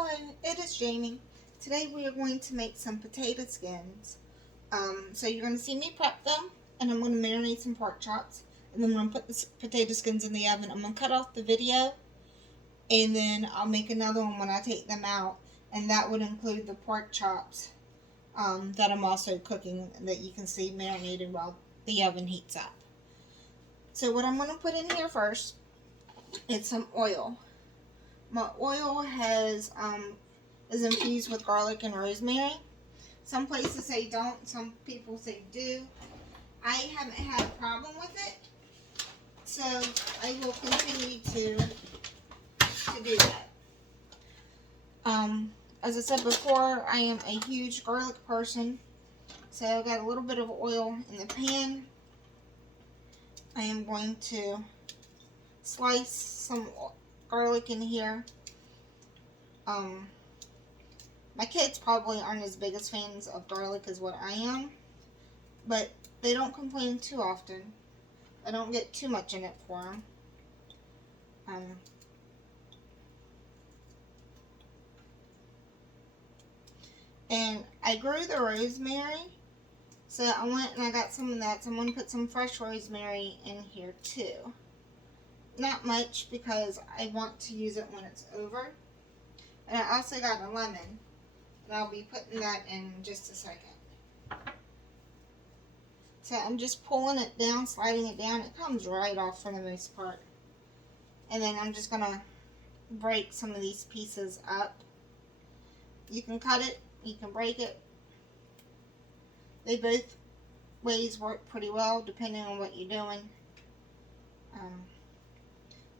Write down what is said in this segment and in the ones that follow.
Hello, it is Jamie. Today we are going to make some potato skins. So you're going to see me prep them, and I'm going to marinate some pork chops, and then I'm going to put the potato skins in the oven. I'm going to cut off the video, and then I'll make another one when I take them out, and that would include the pork chops that I'm also cooking that you can see marinated while the oven heats up. So what I'm going to put in here first is some oil. My oil is infused with garlic and rosemary. Some places say don't, some people say do. I haven't had a problem with it, so I will continue to do that. As I said before, I am a huge garlic person, so I've got a little bit of oil in the pan. I am going to slice some garlic in here. My kids probably aren't as big as fans of garlic as what I am, but they don't complain too often. I don't get too much in it for them. And I grew the rosemary, so I went and I got some of that, so I'm going to put some fresh rosemary in here too. Not much, because I want to use it when it's over. And I also got a lemon, and I'll be putting that in just a second. So I'm just pulling it down, sliding it down. It comes right off for the most part. And then I'm just going to break some of these pieces up. You can cut it, you can break it. They both ways work pretty well depending on what you're doing.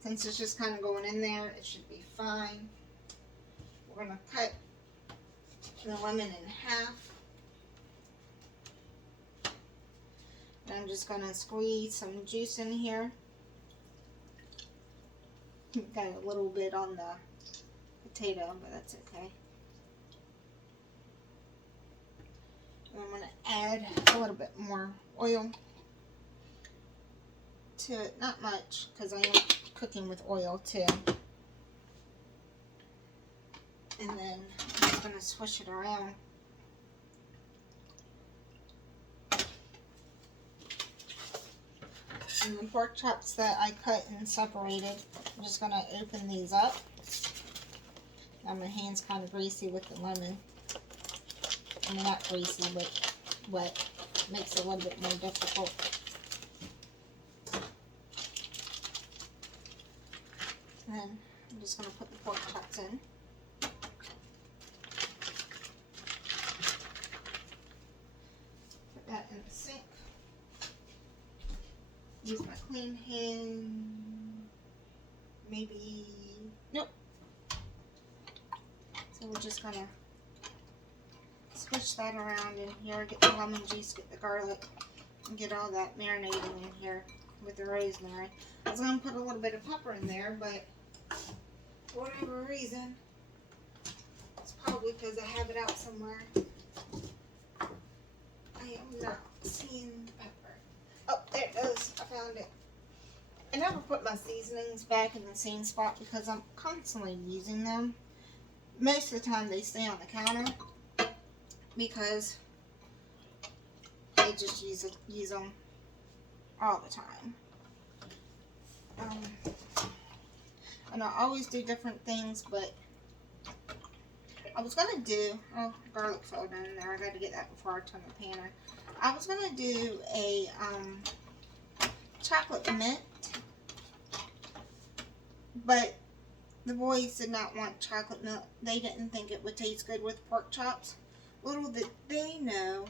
Since it's just kind of going in there, it should be fine. We're going to cut the lemon in half. And I'm just going to squeeze some juice in here. Got a little bit on the potato, but that's okay. And I'm going to add a little bit more oil to it. Not much, because I am cooking with oil too. And then I'm just going to swish it around. And the pork chops that I cut and separated, I'm just going to open these up. Now my hand's kind of greasy with the lemon. I mean, not greasy, but wet. Makes it a little bit more difficult. And then I'm just going to put the pork chops in. Put that in the sink. Use my clean hand. Maybe, nope. So we're just going to squish that around in here, get the lemon juice, get the garlic, and get all that marinating in here with the rosemary. I was going to put a little bit of pepper in there, but for whatever reason, it's probably because I have it out somewhere. I am not seeing the pepper. Oh, there it goes. I found it. I never put my seasonings back in the same spot because I'm constantly using them. Most of the time they stay on the counter because I just use them all the time. And I always do different things, but I was going to do, oh, garlic fell down in there. I got to get that before I turn the pan on. I was going to do a chocolate mint, but the boys did not want chocolate milk. They didn't think it would taste good with pork chops. Little did they know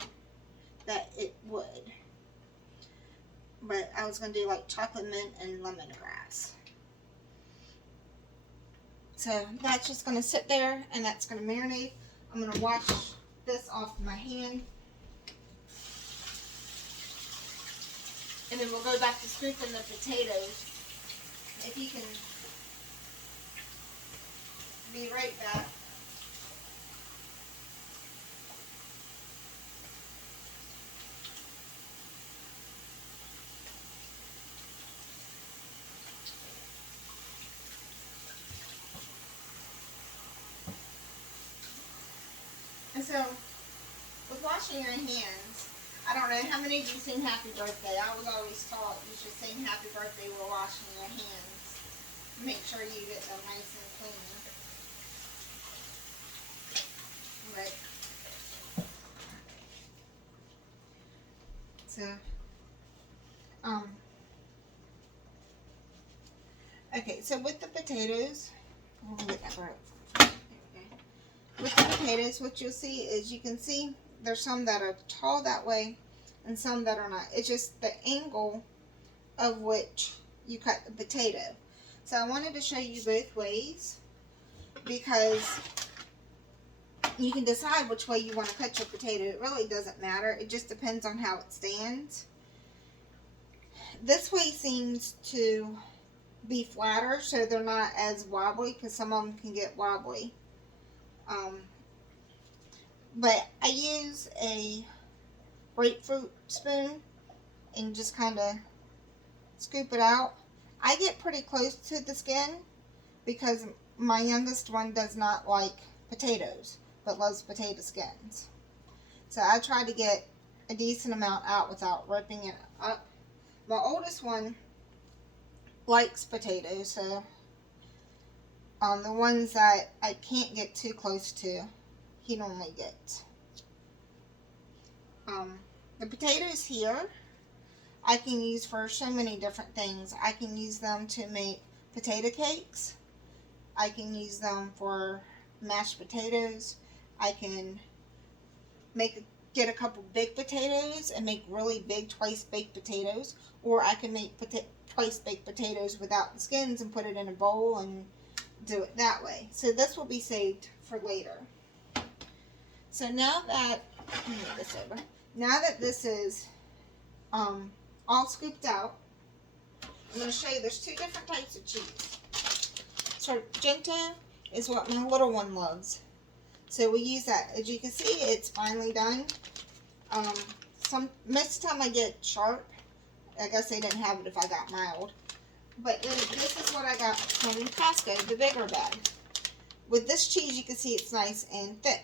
that it would. But I was going to do like chocolate mint and lemongrass. So that's just going to sit there and that's going to marinate. I'm going to wash this off my hand. And then we'll go back to scooping the potatoes. If you can be right back. And so, with washing your hands, I don't know how many of you sing happy birthday. I was always taught you should sing happy birthday while washing your hands. Make sure you get them nice and clean. But, so, okay, so with the potatoes, let me get that right. With the potatoes, what you'll see is you can see there's some that are tall that way and some that are not. It's just the angle of which you cut the potato. So I wanted to show you both ways because you can decide which way you want to cut your potato. It really doesn't matter. It just depends on how it stands. This way seems to be flatter so they're not as wobbly because some of them can get wobbly. But I use a grapefruit spoon and just kind of scoop it out. I get pretty close to the skin because my youngest one does not like potatoes but loves potato skins. So I try to get a decent amount out without ripping it up. My oldest one likes potatoes, so the ones that I can't get too close to, he normally gets. The potatoes here, I can use for so many different things. I can use them to make potato cakes. I can use them for mashed potatoes. I can get a couple big potatoes and make really big twice baked potatoes, or I can make twice baked potatoes without the skins and put it in a bowl and do it that way. So this will be saved for later. So now that, let me move this over. Now that this is all scooped out, I'm going to show you there's two different types of cheese. Sargento is what my little one loves. So we use that. As you can see, it's finely done. Most of the time I get sharp. I guess they didn't have it if I got mild. But this is what I got from Costco, the bigger bag. With this cheese, you can see it's nice and thick.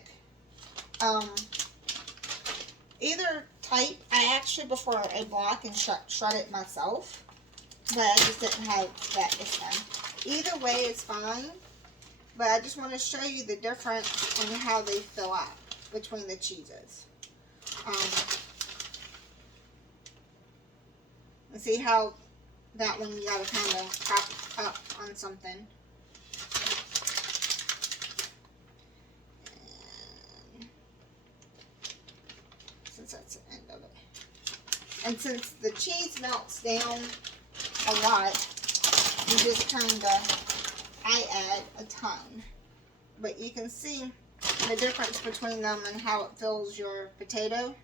Either type, I actually prefer a block and shred it myself. But I just didn't have that this time. Either way is fine. But I just want to show you the difference in how they fill out between the cheeses. And see how that one you gotta kind of prop up on something. And since that's the end of it. And since the cheese melts down a lot, you just kind of, I add a ton. But you can see the difference between them and how it fills your potato.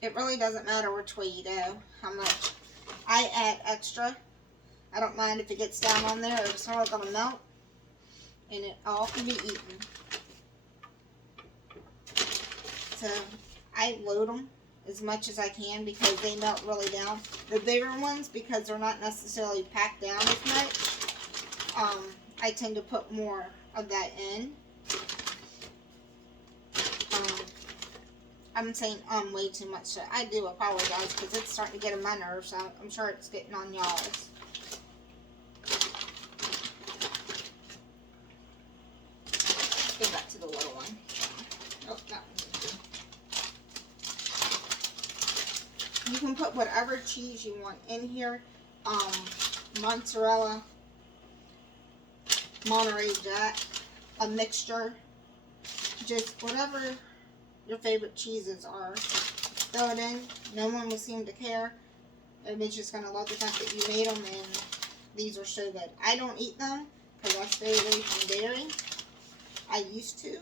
It really doesn't matter which way you go, how much. I add extra. I don't mind if it gets down on there, it's all going to melt. And it all can be eaten. So, I load them as much as I can because they melt really down. The bigger ones, because they're not necessarily packed down as much, I tend to put more of that in. I'm saying way too much, so I do apologize because it's starting to get on my nerves. So I'm sure it's getting on y'all's. Go back to the little one. Oh, that one's empty. You can put whatever cheese you want in here. Mozzarella, Monterey Jack, a mixture, just whatever your favorite cheeses are. Throw it in. No one will seem to care. Everybody's just going to love the fact that you made them, and these are so good. I don't eat them because I stay away from dairy. I used to.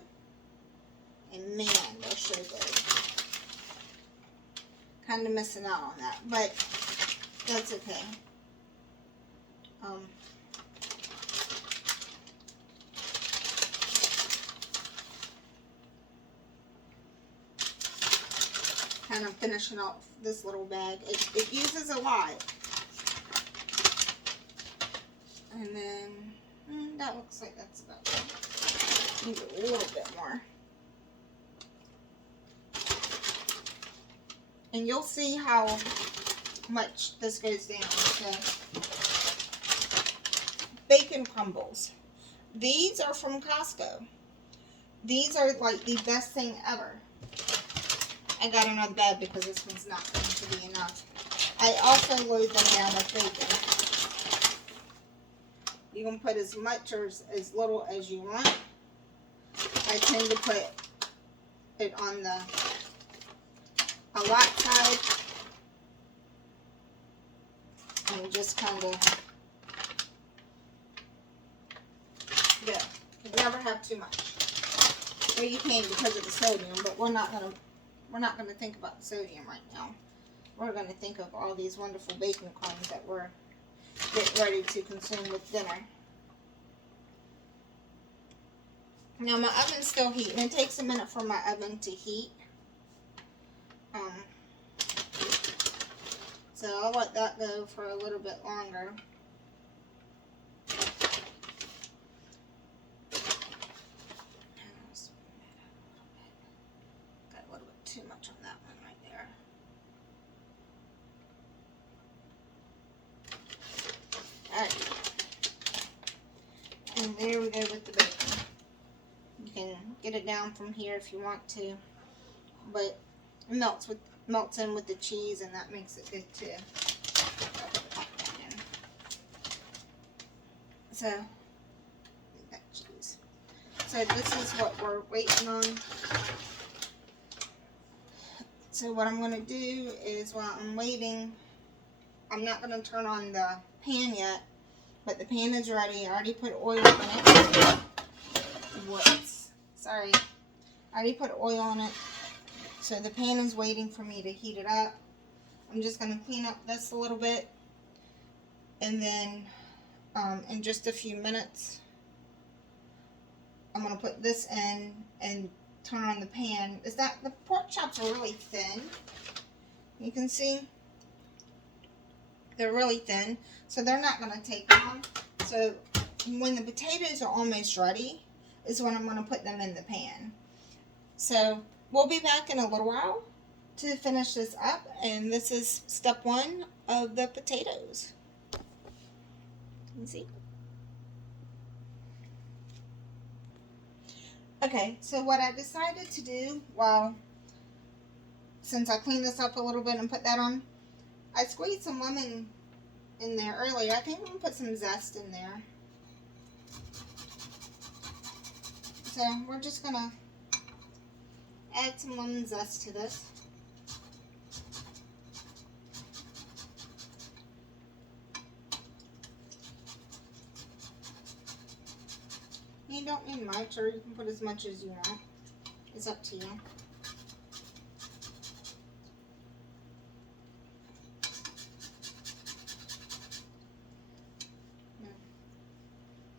And man, they're so good. Kind of missing out on that, but that's okay. Kind of finishing off this little bag. It uses a lot. And then, that looks like that's about it. Maybe a little bit more. And you'll see how much this goes down. So, bacon crumbles. These are from Costco. These are like the best thing ever. I got another bag because this one's not going to be enough. I also load them down with bacon. You can put as much or as little as you want. I tend to put it on the a lot side and just kind of never have too much. Well, you can because of the sodium, but we're not gonna think about the sodium right now. We're gonna think of all these wonderful bacon crumbs that we're getting ready to consume with dinner. Now my oven's still heating. It takes a minute for my oven to heat. So I'll let that go for a little bit longer. Got a little bit too much on that one right there. Alright. And there we go with the bacon. You can get it down from here if you want to, but it melts in with the cheese, and that makes it good too. So, that cheese. So this is what we're waiting on. So what I'm going to do is, while I'm waiting, I'm not going to turn on the pan yet, but the pan is ready. I already put oil in it. Whoops. Sorry. I already put oil on it. So the pan is waiting for me to heat it up. I'm just going to clean up this a little bit. And then in just a few minutes, I'm going to put this in and turn on the pan. Is that the pork chops are really thin? You can see they're really thin, so they're not going to take long. So when the potatoes are almost ready is when I'm going to put them in the pan. So we'll be back in a little while to finish this up, and this is step 1 of the potatoes. You see? Okay, so what I decided to do, since I cleaned this up a little bit and put that on, I squeezed some lemon in there earlier. I think I'm going to put some zest in there. So we're just going to add some lemon zest to this. You don't need much, or you can put as much as you want. It's up to you.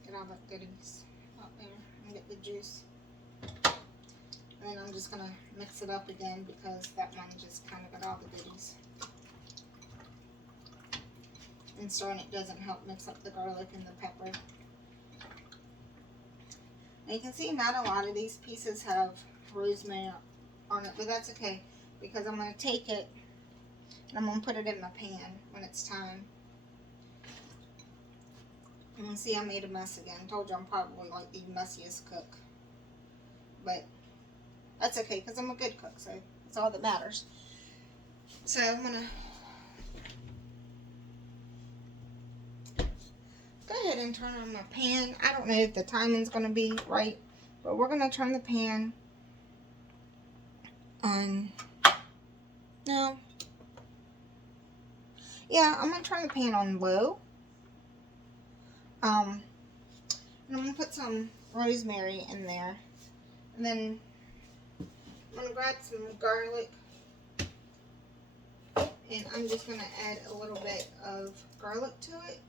Get all that goodies out there and get the juice. And then I'm just going to mix it up again because that one just kind of got all the goodies. And stirring it doesn't help mix up the garlic and the pepper. And you can see not a lot of these pieces have rosemary on it, but that's okay because I'm going to take it and I'm going to put it in my pan when it's time. And see, I made a mess again. I told you I'm probably like the messiest cook. But that's okay because I'm a good cook, so that's all that matters. So I'm going to go ahead and turn on my pan. I don't know if the timing's going to be right, but we're going to turn the pan on. No. Yeah, I'm going to turn the pan on low. And I'm going to put some rosemary in there. And then I'm going to grab some garlic. And I'm just going to add a little bit of garlic to it.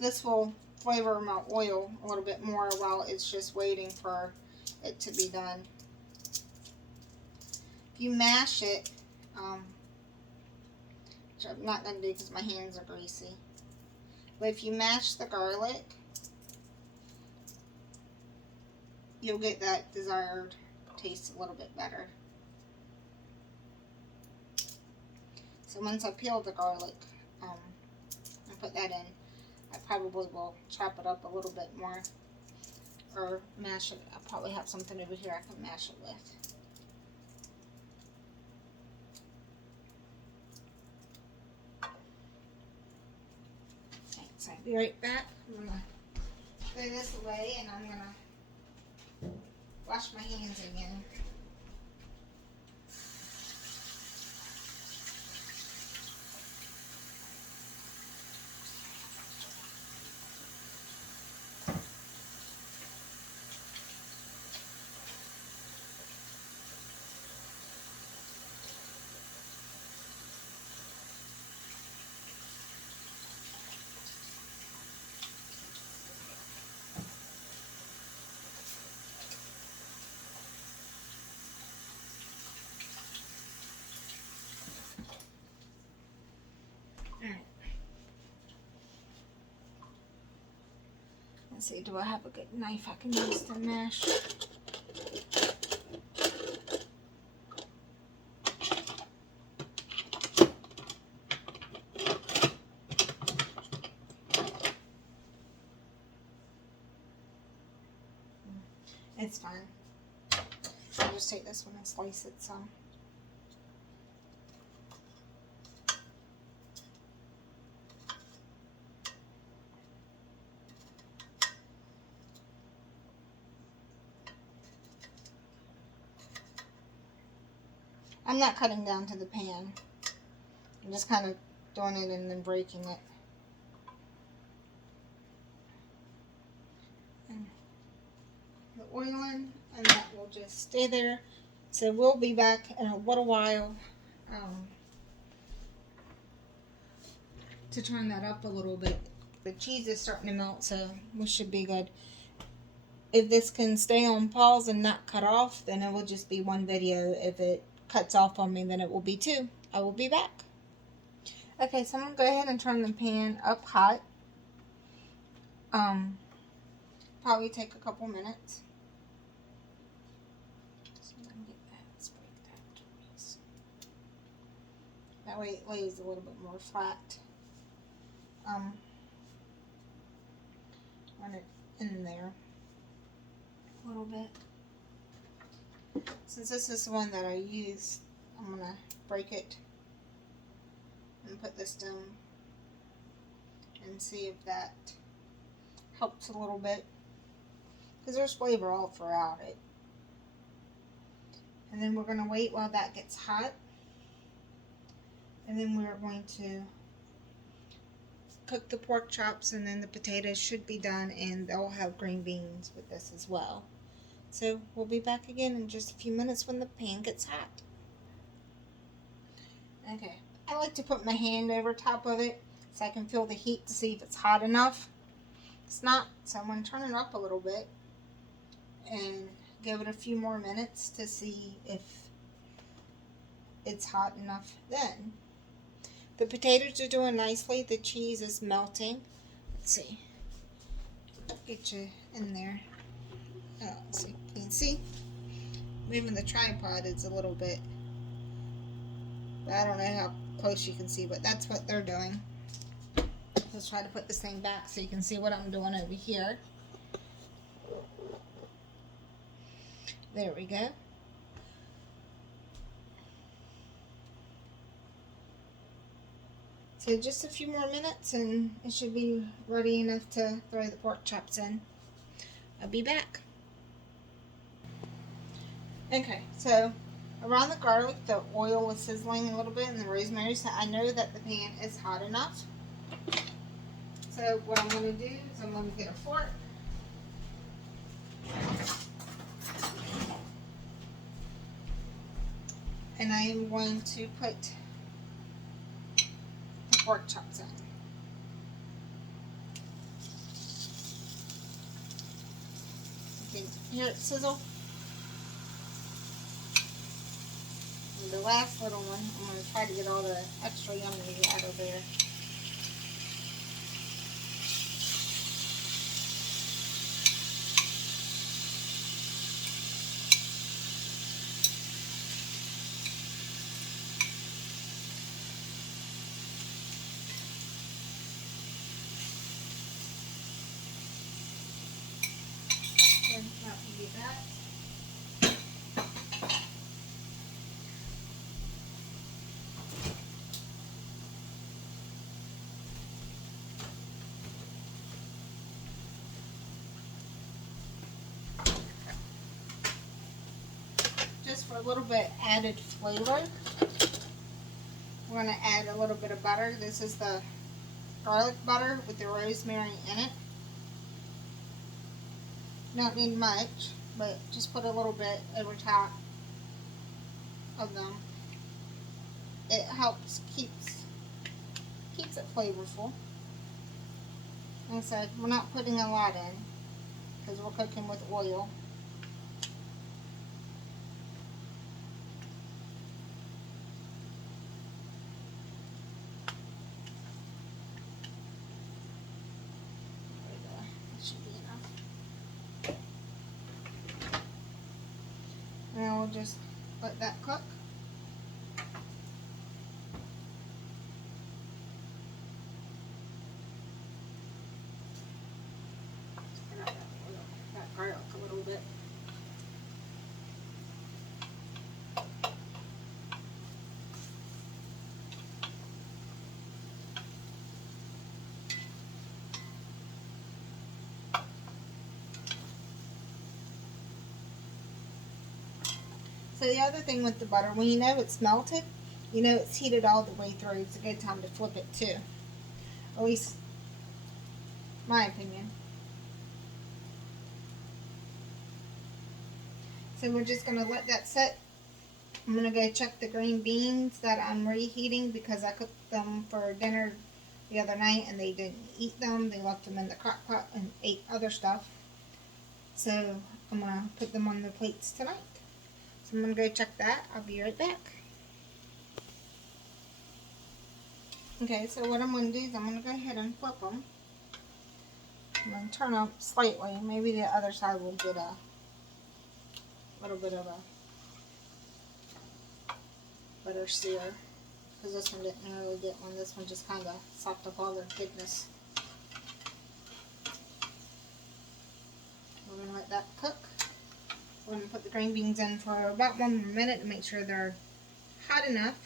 This will flavor my oil a little bit more while it's just waiting for it to be done. If you mash it, which I'm not going to do because my hands are greasy. But if you mash the garlic, you'll get that desired taste a little bit better. So once I peel the garlic and put that in, I probably will chop it up a little bit more or mash it. I'll probably have something over here I can mash it with. Okay, so I'll be right back. I'm going to throw this away and I'm going to wash my hands again. Let's see, do I have a good knife I can use to mash? It's fine. I'll just take this one and slice it some. I'm not cutting down to the pan. I'm just kind of doing it and then breaking it. And the oil in, and that will just stay there. So we'll be back in a little while to turn that up a little bit. The cheese is starting to melt, so we should be good. If this can stay on pause and not cut off, then it will just be one video. If it cuts off on me, then it will be two. I will be back. Okay, so I'm going to go ahead and turn the pan up hot. Probably take a couple minutes. So let me get that. Let's break that piece. That way it lays a little bit more flat. Run it in there a little bit. Since this is the one that I use, I'm going to break it and put this down and see if that helps a little bit, because there's flavor all throughout it. And then we're going to wait while that gets hot, and then we're going to cook the pork chops, and then the potatoes should be done, and they'll have green beans with this as well. So we'll be back again in just a few minutes when the pan gets hot. Okay, I like to put my hand over top of it so I can feel the heat to see if it's hot enough. It's not, so I'm going to turn it up a little bit and give it a few more minutes to see if it's hot enough then. The potatoes are doing nicely. The cheese is melting. Let's see. Get you in there. Let's see. You can see moving the tripod is a little bit. I don't know how close you can see, but that's what they're doing. Let's try to put this thing back so you can see what I'm doing over here. There we go. So just a few more minutes and it should be ready enough to throw the pork chops in. I'll be back. Okay, so around the garlic, the oil is sizzling a little bit and the rosemary, so I know that the pan is hot enough. So what I'm going to do is I'm going to get a fork. And I am going to put the pork chops in. You can hear it sizzle. And the last little one, I'm going to try to get all the extra yummy out of there. little bit added flavor, we're going to add a little bit of butter. This is the garlic butter with the rosemary in it. You don't need much, but just put a little bit over top of them. It helps keeps it flavorful. And so we're not putting a lot in because we're cooking with oil. And we'll just let that cook. That garlic a little bit. So the other thing with the butter, when you know it's melted, you know it's heated all the way through. It's a good time to flip it too. At least, my opinion. So we're just going to let that set. I'm going to go check the green beans that I'm reheating because I cooked them for dinner the other night and they didn't eat them. They left them in the crock pot and ate other stuff. So I'm going to put them on the plates tonight. So I'm going to go check that. I'll be right back. Okay, so what I'm going to do is I'm going to go ahead and flip them. I'm going to turn them slightly. Maybe the other side will get a little bit of a better sear. Because this one didn't really get one. This one just kind of sopped up all the goodness. We're going to let that cook. We're going to put the green beans in for about 1 more minute to make sure they're hot enough.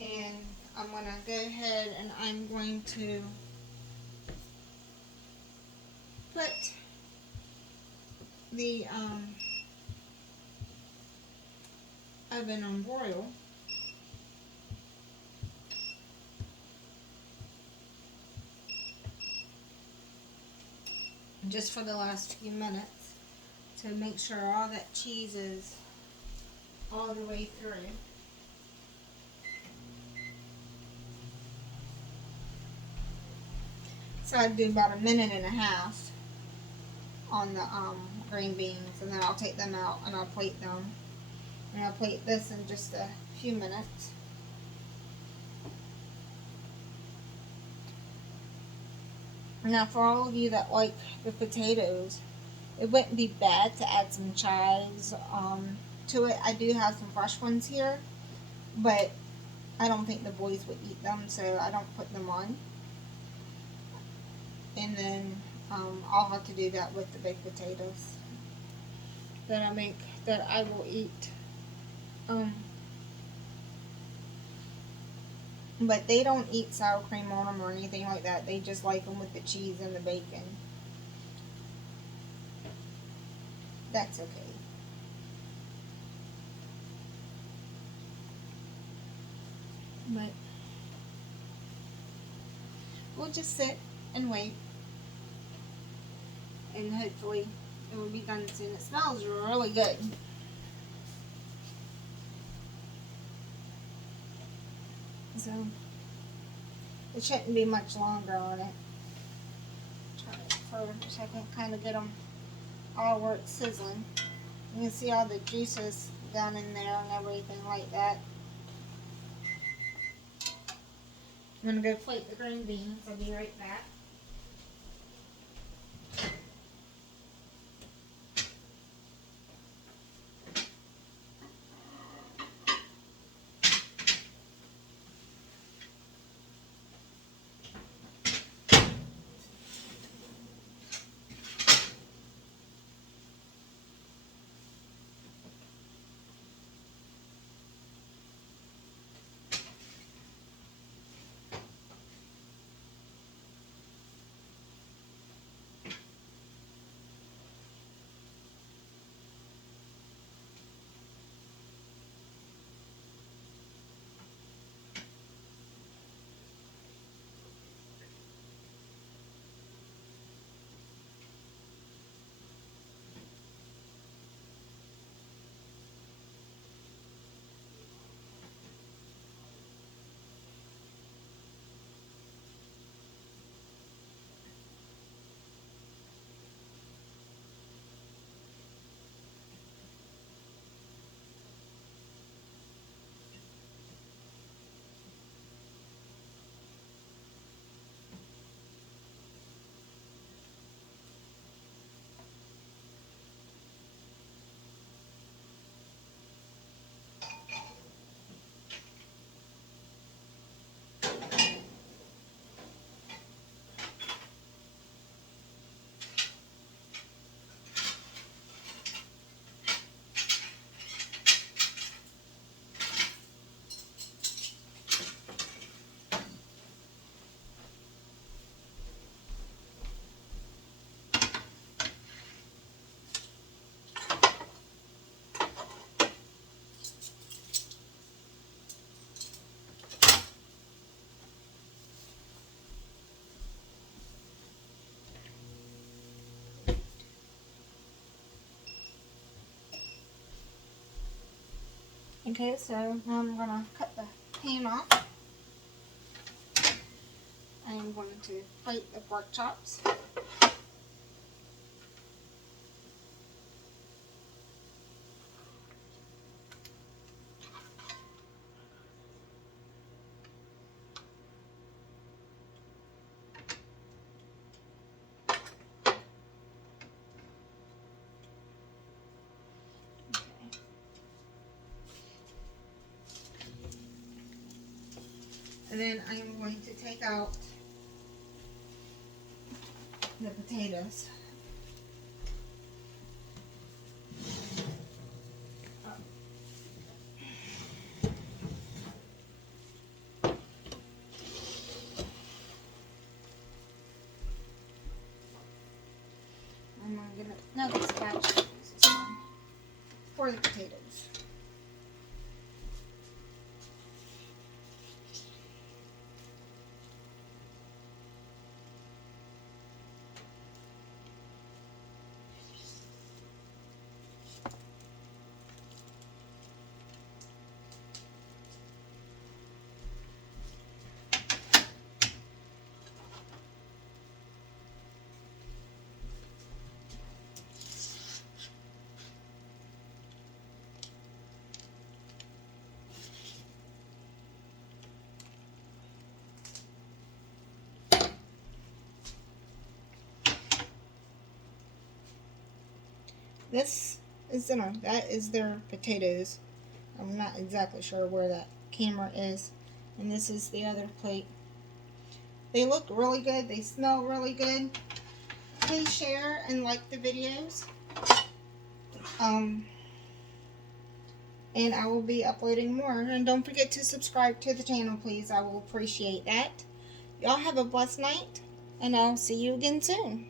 And I'm going to go ahead and I'm going to put the oven on broil. Just for the last few minutes to make sure all that cheese is all the way through. So I'd do about 1.5 minutes on the green beans, and then I'll take them out and I'll plate them. And I'll plate this in just a few minutes. Now for all of you that like the potatoes, it wouldn't be bad to add some chives to it. I do have some fresh ones here, but I don't think the boys would eat them, so I don't put them on. And then I'll have to do that with the baked potatoes that I will eat. But they don't eat sour cream on them or anything like that. They just like them with the cheese and the bacon. That's okay. But we'll just sit and wait. And hopefully it will be done soon. It smells really good. So it shouldn't be much longer on it. Try it for a second, kind of get them all where it's sizzling. You can see all the juices down in there and everything like that. I'm going to go plate the green beans. I'll be right back. Okay, so now I'm going to cut the pan off. I am going to plate the pork chops. And then I am going to take out the potatoes. I'm going to get another spatula for the potatoes. This is dinner. That is their potatoes. I'm not exactly sure where that camera is. And this is the other plate. They look really good. They smell really good. Please share and like the videos. And I will be uploading more. And don't forget to subscribe to the channel, please. I will appreciate that. Y'all have a blessed night. And I'll see you again soon.